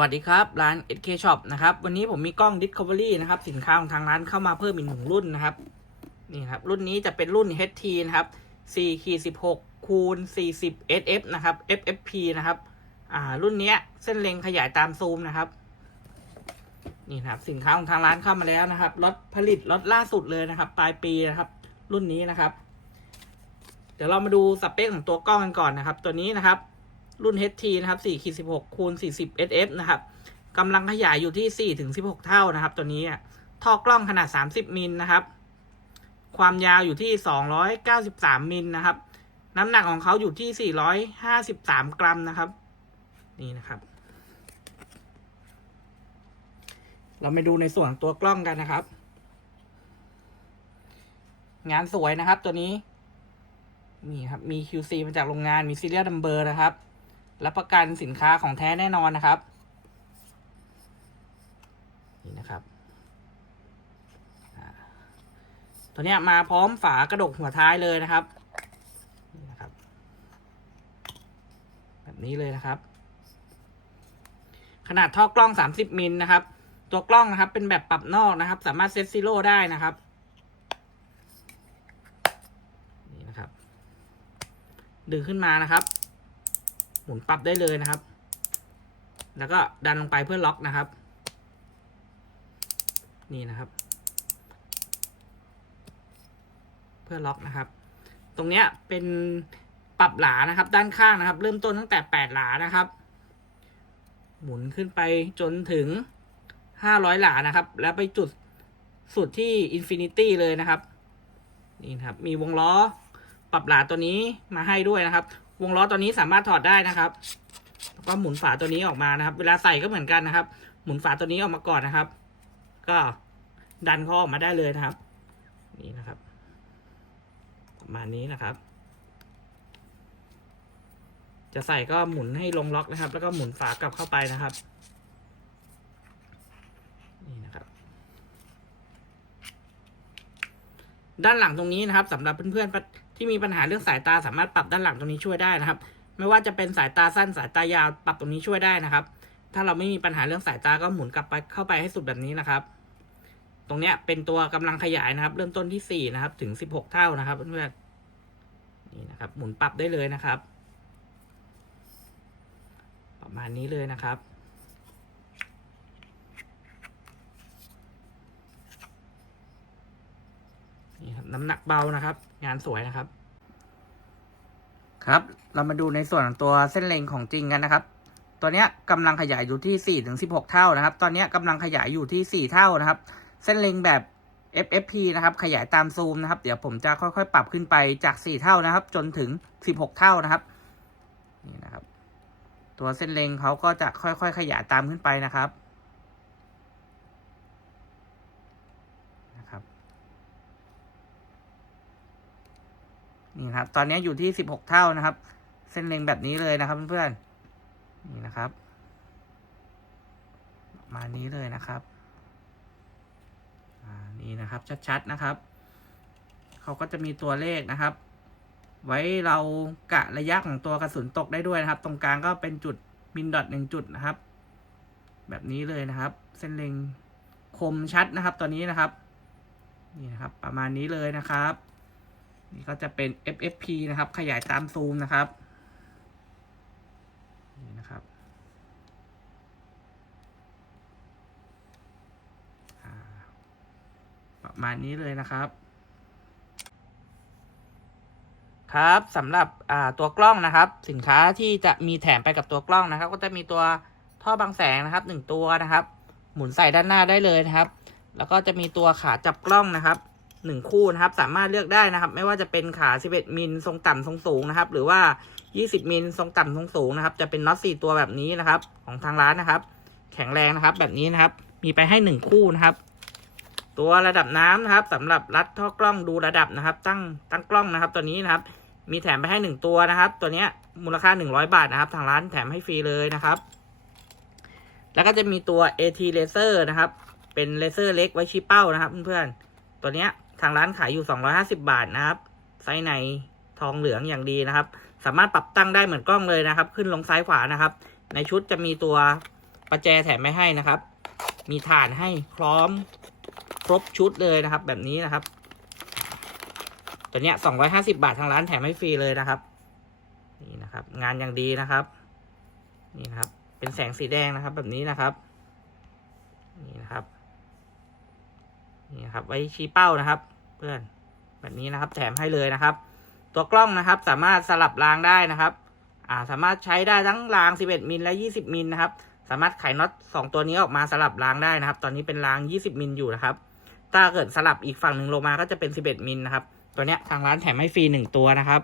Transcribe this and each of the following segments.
วัสดีครับ ร้าน SK Shop นะครับ วันนี้ผมมีกล้อง Discovery นะครับ สินค้าของทางร้านเข้ามาเพิ่มอีกหนึ่งรุ่นนะครับ นี่ครับ รุ่นนี้จะเป็นรุ่น HT นะครับ4ขีด16คูณ40 SF นะครับ FFP นะครับ อ่า รุ่นนี้เส้นเล็งขยายตามซูมนะครับ นี่ครับ สินค้าของทางร้านเข้ามาแล้วนะครับรถผลิตรถล่าสุดเลยนะครับ ปลายปีนะครับ รุ่นนี้นะครับ เดี๋ยวเรามาดูสเปคของตัวกล้องกันก่อนนะครับ ตัวนี้นะครับ รุ่น HT นะครับ4ขีด16คูณ40 SF นะครับกำลังขยายอยู่ที่ 4 ถึง 16 เท่านะครับ ตัวนี้ท่อกล้องขนาด 30 มิลนะครับ ความยาวอยู่ที่ 293 มิลนะครับ น้ำหนักของเขาอยู่ที่ 453 กรัมนะครับ นี่นะครับ เรามาดูในส่วนตัวกล้องกันนะครับ งานสวยนะครับตัวนี้ นี่ครับ มี QC มาจากโรงงาน มี Serial Number นะครับ รับประกันสินค้าของแท้แน่นอนนะครับ นี่นะครับตัวเนี้ยมาพร้อมฝากระดกหัวท้ายเลยนะครับนี่นะครับ แบบนี้เลยนะครับ ขนาดท่อกล้อง 30มิลนะครับ ตัวกล้องนะครับเป็นแบบปรับนอกนะครับ สามารถเซตซีโร่ได้นะครับนี่นะครับ ดึงขึ้นมานะครับ หมุนปรับได้เลยนะครับ แล้วก็ดันลงไปเพื่อล็อกนะครับ นี่นะครับ เพื่อล็อกนะครับ ตรงเนี้ยเป็นปรับหลานะครับ ด้านข้างนะครับ เริ่มต้นตั้งแต่แปดหลานะครับ หมุนขึ้นไปจนถึงห้าร้อยหลานะครับ แล้วไปจุดสุดที่อินฟินิตี้เลยนะครับ นี่นะครับ มีวงล้อปรับหลาตัวนี้มาให้ด้วยนะครับ วงล้อตัวนี้สามารถถอดได้นะครับแล้วก็หมุนฝาตัวนี้ออกมานะครับ เวลาใส่ก็เหมือนกันนะครับ หมุนฝาตัวนี้ออกมาก่อนนะครับ ก็ดันขาออกมาได้เลยนะครับ นี่นะครับ ประมาณนี้นะครับ จะใส่ก็หมุนให้ลงล็อกนะครับ แล้วก็หมุนฝากลับเข้าไปนะครับนี่นะครับ ด้านหลังตรงนี้นะครับสำหรับเพื่อนๆ ที่มีปัญหาเรื่องสายตาสามารถปรับด้านหลังตรงนี้ช่วยได้นะครับ ไม่ว่าจะเป็นสายตาสั้นสายตายาวปรับตรงนี้ช่วยได้นะครับ ถ้าเราไม่มีปัญหาเรื่องสายตาก็หมุนกลับไปเข้าไปให้สุดแบบนี้นะครับ ตรงเนี้ยเป็นตัวกำลังขยายนะครับ เริ่มต้นที่สี่นะครับ ถึงสิบหกเท่านะครับเพื่อนๆนี่นะครับ หมุนปรับได้เลยนะครับ ประมาณนี้เลยนะครับ น้ำหนักเบานะครับ งานสวยนะครับ ครับ เรามาดูในส่วนของตัวเส้นเล็งของจริงกันนะครับ ตัวเนี้ยกำลังขยายอยู่ที่4ถึง16เท่านะครับ ตอนเนี้ยกำลังขยายอยู่ที่4เท่านะครับ เส้นเล็งแบบ FFP นะครับ ขยายตามซูมนะครับ เดี๋ยวผมจะค่อยๆ ปรับขึ้นไปจาก4เท่านะครับ จนถึง16เท่านะครับ นี่นะครับ ตัวเส้นเล็งเขาก็จะค่อยๆ ขยายตามขึ้นไปนะครับ นะครับ ตอนนี้อยู่ที่สิบหกเท่านะครับ เส้นเล็งแบบนี้เลยนะครับเพื่อนๆนี่นะครับประมาณนี้เลยนะครับนี่นะครับชัดๆนะครับเขาก็จะมีตัวเลขนะครับ ไว้เรากะระยะของตัวกระสุนตกได้ด้วยนะครับ ตรงกลางก็เป็นจุดมินดอทหนึ่งจุดนะครับ แบบนี้เลยนะครับ เส้นเล็งคมชัดนะครับ ตัวนี้นะครับ นี่นะครับ ประมาณนี้เลยนะครับ นี่ก็จะเป็น FFP นะครับ ขยายตามซูมนะครับ นี่นะครับประมาณนี้เลยนะครับ ครับสำหรับตัวกล้องนะครับ สินค้าที่จะมีแถมไปกับตัวกล้องนะครับ ก็จะมีตัวท่อบังแสงนะครับหนึ่งตัวนะครับ หมุนใส่ด้านหน้าได้เลยนะครับ แล้วก็จะมีตัวขาจับกล้องนะครับ หนึ่งคู่นะครับ สามารถเลือกได้นะครับ ไม่ว่าจะเป็นขา 11 มิลทรงต่ำทรงสูงนะครับ หรือว่า 20 มิลทรงต่ำทรงสูงนะครับ จะเป็นน็อตสี่ตัวแบบนี้นะครับ ของทางร้านนะครับ แข็งแรงนะครับ แบบนี้นะครับ มีไปให้หนึ่งคู่นะครับ ตัวระดับน้ำนะครับสำหรับรัดท่อกล้องดูระดับนะครับ ตั้งตั้งกล้องนะครับตัวนี้นะครับ มีแถมไปให้หนึ่งตัวนะครับ ตัวเนี้ยมูลค่าหนึ่งร้อยบาทนะครับ ทางร้านแถมให้ฟรีเลยนะครับ แล้วก็จะมีตัว AT Laser นะครับ เป็นเลเซอร์เล็กไว้ชี้เป้านะครับเพื่อนๆตัวเนี้ย ทางร้านขายอยู่ 250 บาทนะครับ ไซส์ในทองเหลืองอย่างดีนะครับ สามารถปรับตั้งได้เหมือนกล้องเลยนะครับ ขึ้นลงซ้ายขวานะครับ ในชุดจะมีตัวประแจแถมไม่ให้นะครับ มีฐานให้พร้อมครบชุดเลยนะครับ แบบนี้นะครับ ตัวเนี้ยสองร้อยห้าสิบาททางร้านแถมให้ฟรีเลยนะครับ นี่นะครับ งานอย่างดีนะครับ นี่นะครับ เป็นแสงสีแดงนะครับ แบบนี้นะครับ นี่นะครับ นี่ครับ ไว้ชี้เป้านะครับ เพื่อนแบบนี้นะครับ แถมให้เลยนะครับ ตัวกล้องนะครับ สามารถสลับรางได้นะครับอ่าสามารถใช้ได้ทั้งราง 11 มิลและ 20 มิลนะครับ สามารถไขน็อต 2 ตัวนี้ออกมาสลับรางได้นะครับ ตอนนี้เป็นราง 20 มิลอยู่นะครับ ถ้าเกิดสลับอีกฝั่งหนึ่งลงมาก็จะเป็น 11 มิลนะครับ ตัวเนี้ยทางร้านแถมให้ฟรีหนึ่งตัวนะครับ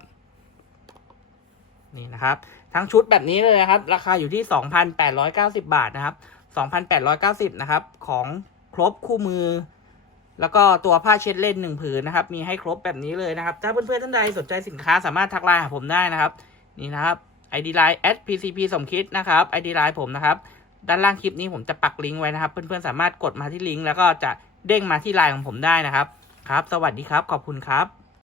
นี่นะครับ ทั้งชุดแบบนี้เลยนะครับ ราคาอยู่ที่ 2,890 บาทนะครับ 2,890 นะครับ ของครบคู่มือ แล้วก็ตัวผ้าเช็ดเล่นหนึ่งผืนนะครับ มีให้ครบแบบนี้เลยนะครับ ถ้าเพื่อนๆท่านใดสนใจสินค้าสามารถทักไลน์หาผมได้นะครับ นี่นะครับ ID line at pcp สมคิดนะครับ ID line ผมนะครับ ด้านล่างคลิปนี้ผมจะปักลิงก์ไว้นะครับ เพื่อนๆสามารถกดมาที่ลิงก์แล้วก็จะเด้งมาที่ไลน์ของผมได้นะครับ ครับ สวัสดีครับ ขอบคุณครับ